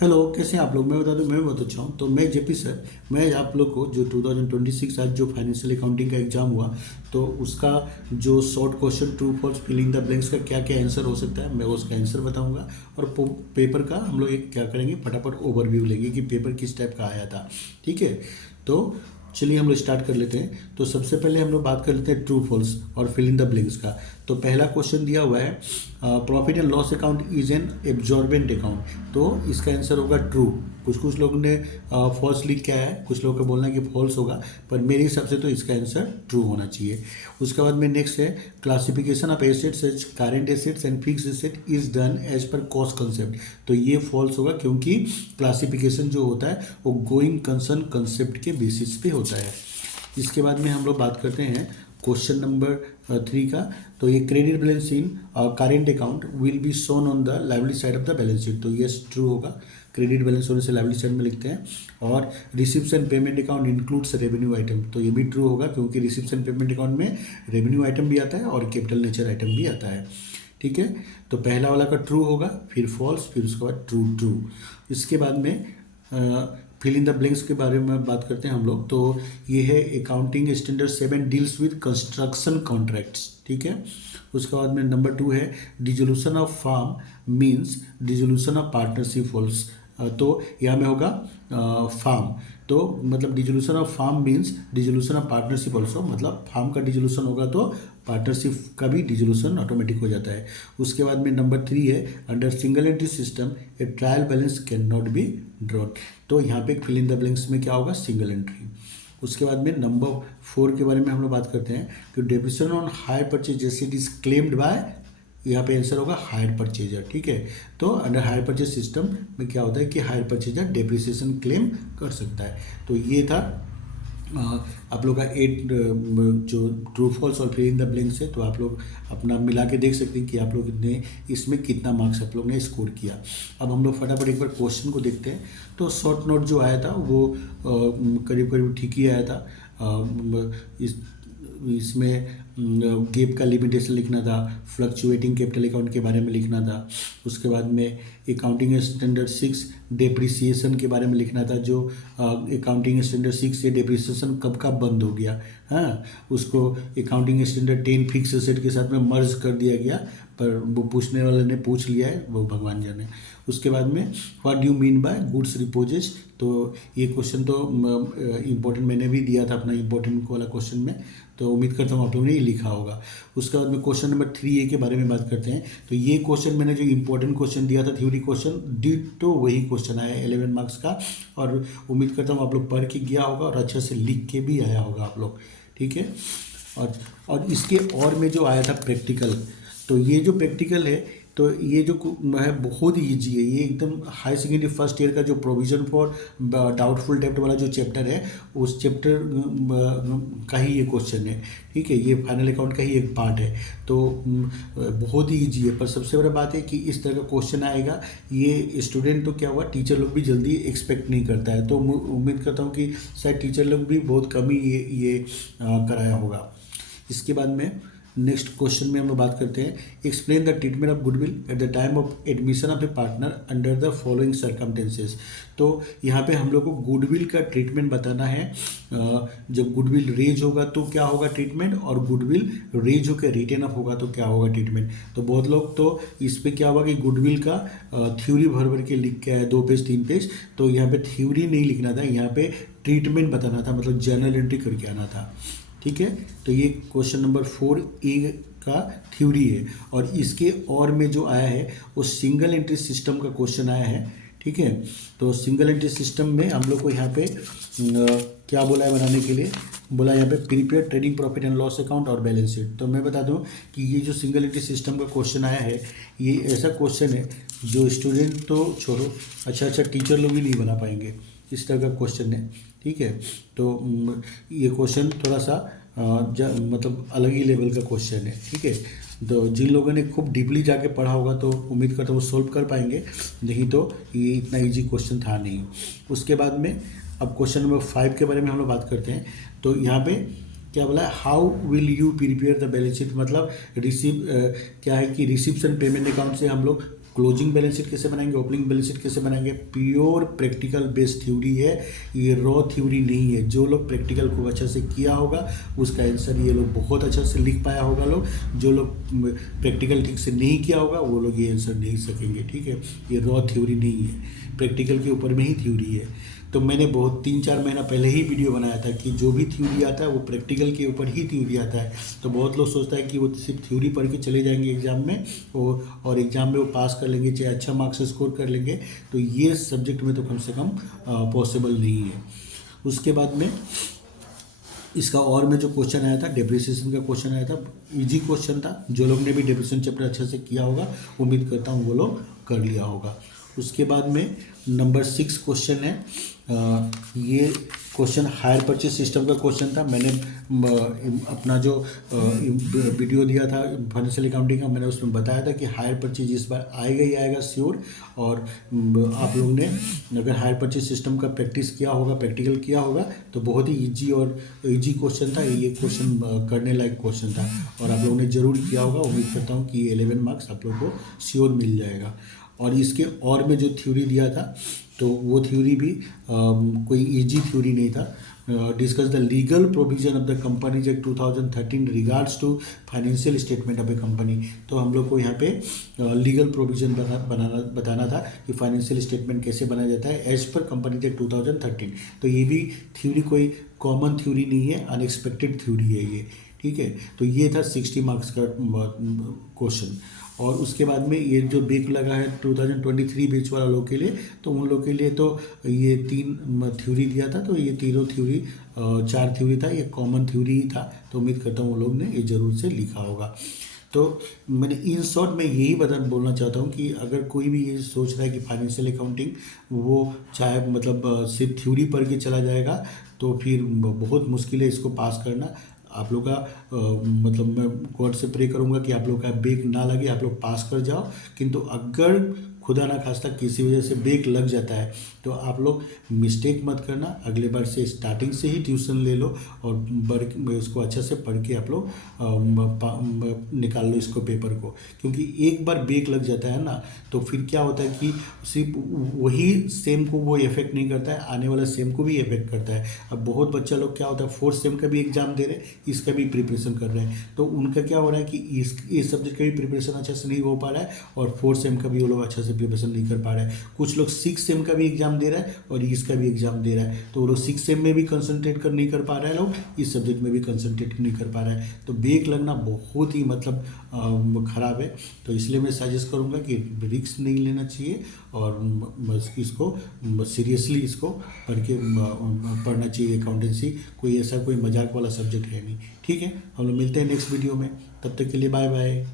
Hello, कैसे हैं आप लोग। मैं बता दूं, मैं बहुत अच्छा हूँ। तो मैं जेपी सर, मैं आप लोग को जो 2026 आज जो फाइनेंशियल अकाउंटिंग का एग्जाम हुआ, तो उसका जो short question true false filling the blanks का क्या क्या आंसर हो सकता है, मैं उसका आंसर बताऊंगा। और पेपर का हम लोग एक क्या करेंगे, फटाफट ओवरव्यू लेंगे कि पेपर किस टाइप का आया था। ठीक है, तो चलिए हम लोग स्टार्ट कर लेते हैं। तो सबसे पहले हम लोग बात कर लेते हैं ट्रू फॉल्स और फिल इन द ब्लैंक्स का। तो पहला क्वेश्चन दिया हुआ है, profit and loss account is an absorbent account. तो इसका आंसर होगा ट्रू। कुछ कुछ लोगों ने फॉल्स लिख के आया है, कुछ लोगों का बोलना है कि फॉल्स होगा, पर मेरे हिसाब से तो इसका आंसर ट्रू होना चाहिए। उसके बाद में नेक्स्ट है, classification of assets as current assets and fix asset is done as per cost concept. तो ये फॉल्स होगा, क्योंकि क्लासिफिकेशन जो होता है वो गोइंग कंसर्न कंसेप्ट के बेसिस पे होता है। इसके बाद में हम लोग बात करते हैं क्वेश्चन नंबर 3 का। तो ये credit balance in current account will be shown on the liability side of the balance sheet. तो यस, ट्रू होगा। क्रेडिट बैलेंस होने से लायबिलिटी साइड में लिखते हैं। और receipts and payment account includes revenue item. तो ये भी ट्रू होगा, क्योंकि रिसिप्ट्स एंड पेमेंट अकाउंट में रेवेन्यू आइटम भी आता है और कैपिटल नेचर आइटम भी आता है। ठीक है, तो पहला वाला का ट्रू होगा, फिर फॉल्स, फिर उसके बाद ट्रू ट्रू। इसके बाद में फिल इन द ब्लैंक्स के बारे में बात करते हैं हम लोग। तो ये है accounting standard 7 deals with construction contracts. ठीक है, उसके बाद में नंबर 2 है, dissolution of firm means dissolution of partnership holes. तो यहाँ में होगा फार्म। तो मतलब dissolution of firm means dissolution of partnership also, मतलब फार्म का डिजोल्यूशन होगा तो पार्टनरशिप का भी डिजोल्यूशन ऑटोमेटिक हो जाता है। उसके बाद में नंबर 3 है, under single entry system A trial balance can not be drawn. तो यहाँ पे फिल इन द ब्लैंक्स में क्या होगा, सिंगल एंट्री। उसके बाद में नंबर 4 के बारे में हम लोग बात करते हैं कि डेप्रिसिएशन ऑन हायर परचेज जैसे इट इज क्लेम्ड बाय, यहाँ पे आंसर होगा हायर परचेजर। ठीक है, तो अंडर हायर परचेज सिस्टम में क्या होता है कि हायर परचेजर डेप्रिसिएशन क्लेम कर सकता है। तो ये था आप लोग का 8 जो ट्रू फॉल्स और फिल इन द ब्लैंक्स है। तो आप लोग अपना मिला के देख सकते हैं कि आप लोग ने इसमें कितना मार्क्स आप लोग ने स्कोर किया। अब हम लोग फटाफट एक बार क्वेश्चन को देखते हैं। तो शॉर्ट नोट जो आया था वो करीब करीब ठीक ही आया था। इस इसमें गेप का लिमिटेशन लिखना था, फ्लक्चुएटिंग कैपिटल अकाउंट के बारे में लिखना था। उसके बाद में अकाउंटिंग स्टैंडर्ड 6 डेप्रिसिएशन के बारे में लिखना था, जो अकाउंटिंग स्टैंडर्ड 6 से डेप्रिसिएशन कब का बंद हो गया। हाँ, उसको अकाउंटिंग स्टैंडर्ड 10 फिक्स एसेट के साथ में मर्ज कर दिया गया, पर वो पूछने वाले ने पूछ लिया है, वो भगवान जाने। उसके बाद में what do you mean by goods रिपोजेज। तो ये क्वेश्चन तो इम्पोर्टेंट मैंने भी दिया था अपना इम्पोर्टेंट वाला क्वेश्चन में, तो उम्मीद करता हूँ आप लोगों ने ये लिखा होगा। उसके बाद में क्वेश्चन नंबर 3A के बारे में बात करते हैं। तो ये क्वेश्चन मैंने जो इंपॉर्टेंट क्वेश्चन दिया था थ्योरी क्वेश्चन, डिटो वही क्वेश्चन आया है 11 मार्क्स का। और उम्मीद करता हूँ आप लोग पढ़ के गया होगा और अच्छे से लिख के भी आया होगा आप लोग। ठीक है, और इसके और में जो आया था प्रैक्टिकल, तो ये जो प्रैक्टिकल है, तो ये जो है बहुत ईजी है। ये एकदम हाई सेकेंडरी फर्स्ट ईयर का जो प्रोविजन फॉर डाउटफुल डेब्ट वाला जो चैप्टर है, उस चैप्टर का ही ये क्वेश्चन है। ठीक है, ये फाइनल अकाउंट का ही एक पार्ट है। तो बहुत ही ईजी है, पर सबसे बड़ा बात है कि इस तरह का क्वेश्चन आएगा, ये स्टूडेंट तो क्या हुआ, टीचर लोग भी जल्दी एक्सपेक्ट नहीं करता है। तो उम्मीद करता हूँ कि शायद टीचर लोग भी बहुत कम ही ये कराया होगा। इसके बाद में नेक्स्ट क्वेश्चन में हम लोग बात करते हैं, explain the treatment of goodwill at the time of admission of A partner under the following circumstances. तो यहाँ पे हम लोग को गुडविल का ट्रीटमेंट बताना है। जब गुडविल रेज होगा तो क्या होगा ट्रीटमेंट, और गुडविल रेज होकर रिटेन अप होगा तो क्या होगा ट्रीटमेंट। तो बहुत लोग तो इस पर क्या होगा कि गुडविल का थ्योरी भर भर के लिख के आया 2 पेज 3 पेज। तो यहाँ पे थ्योरी नहीं लिखना था, यहाँ पे ट्रीटमेंट बताना था, मतलब जर्नल एंट्री करके आना था। ठीक है, तो ये क्वेश्चन नंबर 4A का थ्योरी है। और इसके और में जो आया है वो सिंगल एंट्री सिस्टम का क्वेश्चन आया है। ठीक है, तो सिंगल एंट्री सिस्टम में हम लोग को यहाँ पे क्या बोला है बनाने के लिए, बोला यहाँ पे prepare trading profit and loss account और बैलेंस शीट। तो मैं बता दूं कि ये जो सिंगल एंट्री सिस्टम का क्वेश्चन आया है, ये ऐसा क्वेश्चन है जो स्टूडेंट तो छोड़ो, अच्छा टीचर लोग भी नहीं बना पाएंगे, इस तरह का क्वेश्चन है। ठीक है, तो ये क्वेश्चन थोड़ा सा मतलब अलग ही लेवल का क्वेश्चन है। ठीक है, तो जिन लोगों ने खूब डीपली जाके पढ़ा होगा तो उम्मीद करता हूँ वो सोल्व कर पाएंगे, नहीं तो ये इतना इजी क्वेश्चन था नहीं। उसके बाद में अब क्वेश्चन नंबर 5 के बारे में हम लोग बात करते हैं। तो यहाँ पे क्या बोला है, how will you prepare the balance sheet, मतलब क्या है कि रिसिप्शन पेमेंट अकाउंट से हम लोग क्लोजिंग बैलेंस शीट कैसे बनाएंगे, ओपनिंग बैलेंस शीट कैसे बनाएंगे, प्योर प्रैक्टिकल बेस्ड थ्योरी है, ये रॉ थ्योरी नहीं है। जो लोग प्रैक्टिकल को अच्छा से किया होगा उसका आंसर ये लोग बहुत अच्छा से लिख पाया होगा लोग, जो लोग प्रैक्टिकल ठीक से नहीं किया होगा वो लोग ये आंसर नहीं सकेंगे, ठीक है। ये रॉ थ्योरी नहीं है, प्रैक्टिकल के ऊपर में ही थ्योरी है। तो मैंने बहुत 3-4 महीना पहले ही वीडियो बनाया था कि जो भी थ्योरी आता है वो प्रैक्टिकल के ऊपर ही थ्योरी आता है। तो बहुत लोग सोचता है कि वो सिर्फ थ्योरी पढ़ के चले जाएंगे एग्ज़ाम में और एग्ज़ाम में वो पास कर लेंगे, चाहे अच्छा मार्क्स स्कोर कर लेंगे। तो ये सब्जेक्ट में तो कम से कम पॉसिबल नहीं है। उसके बाद में इसका और में जो क्वेश्चन आया था, डेप्रिसिएशन का क्वेश्चन आया था, इजी क्वेश्चन था। जो लोग ने भी डेप्रिसिएशन चैप्टर अच्छे से किया होगा उम्मीद करता हूँ वो लोग कर लिया होगा। उसके बाद में नंबर 6 क्वेश्चन है, ये क्वेश्चन हायर परचेज सिस्टम का क्वेश्चन था। मैंने अपना जो वीडियो दिया था फाइनेंशियल अकाउंटिंग का, मैंने उसमें बताया था कि हायर परचेज इस बार आएगा ही आएगा श्योर। और आप लोग ने अगर हायर परचेज सिस्टम का प्रैक्टिस किया होगा, प्रैक्टिकल किया होगा तो बहुत ही इजी क्वेश्चन था ये क्वेश्चन, करने लायक क्वेश्चन था और आप लोगों ने ज़रूर किया होगा। उम्मीद करता हूँ कि 11 मार्क्स आप लोग को श्योर मिल जाएगा। और इसके और में जो थ्योरी दिया था तो वो थ्योरी भी कोई इजी थ्योरी नहीं था। Discuss the legal provision of the companies act 2013 regards to financial statement of a company. तो हम लोग को यहाँ पे लीगल प्रोविजन बताना था कि फाइनेंशियल स्टेटमेंट कैसे बनाया जाता है एज पर कंपनीज एक्ट 2013। तो ये भी थ्योरी कोई कॉमन थ्योरी नहीं है, अनएक्सपेक्टेड थ्योरी है ये, ठीक है। तो ये था 60 मार्क्स का क्वेश्चन। और उसके बाद में ये जो बेक लगा है 2023 बैच वाला लोग के लिए, तो उन लोग के लिए तो ये 3 थ्योरी दिया था। तो ये तीनों थ्योरी 4 थ्योरी था, ये कॉमन थ्योरी ही था। तो उम्मीद करता हूँ वो लोग ने ये ज़रूर से लिखा होगा। तो मैंने इन शॉर्ट में यही बोलना चाहता हूँ कि अगर कोई भी ये सोच रहा है कि फाइनेंशियल अकाउंटिंग वो चाहे मतलब सिर्फ थ्योरी पढ़ के चला जाएगा तो फिर बहुत मुश्किल है इसको पास करना। आप लोग का मतलब मैं गॉड से प्रे करूँगा कि आप लोग का ब्रेक ना लगे, आप लोग पास कर जाओ। किंतु अगर खुदा ना खास्ता किसी वजह से ब्रेक लग जाता है तो आप लोग मिस्टेक मत करना, अगले बार से स्टार्टिंग से ही ट्यूशन ले लो और इसको अच्छा से पढ़ के आप लोग निकाल लो इसको पेपर को। क्योंकि एक बार ब्रेक लग जाता है ना तो फिर क्या होता है कि सिर्फ वही सेम को वो इफेक्ट नहीं करता है, आने वाला सेम को भी इफेक्ट करता है। अब बहुत बच्चा लोग क्या होता है 4th सेम का भी एग्जाम दे रहे हैं, इसका भी प्रिपरेशन कर रहे हैं, तो उनका क्या हो रहा है कि इस सब्जेक्ट का भी प्रिपरेशन अच्छा से नहीं हो पा रहा है और 4th सेम का भी वो लोग अच्छा से प्रिपरेशन नहीं कर पा रहे हैं। कुछ लोग 6th सेम का भी एग्जाम दे रहा है और इसका भी एग्जाम दे रहा है, तो वो लोग 6th सेम में भी कंसंट्रेट नहीं कर पा रहे हैं, लोग इस सब्जेक्ट में भी कंसंट्रेट नहीं कर पा रहे हैं। तो ब्रेक लगना बहुत ही मतलब ख़राब है। तो इसलिए मैं सजेस्ट करूँगा कि रिस्क नहीं लेना चाहिए और इसको सीरियसली इसको पढ़ना चाहिए। अकाउंटेंसी कोई ऐसा कोई मजाक वाला सब्जेक्ट है नहीं, ठीक है। हम लोग मिलते हैं नेक्स्ट वीडियो में, तब तक के लिए बाय बाय।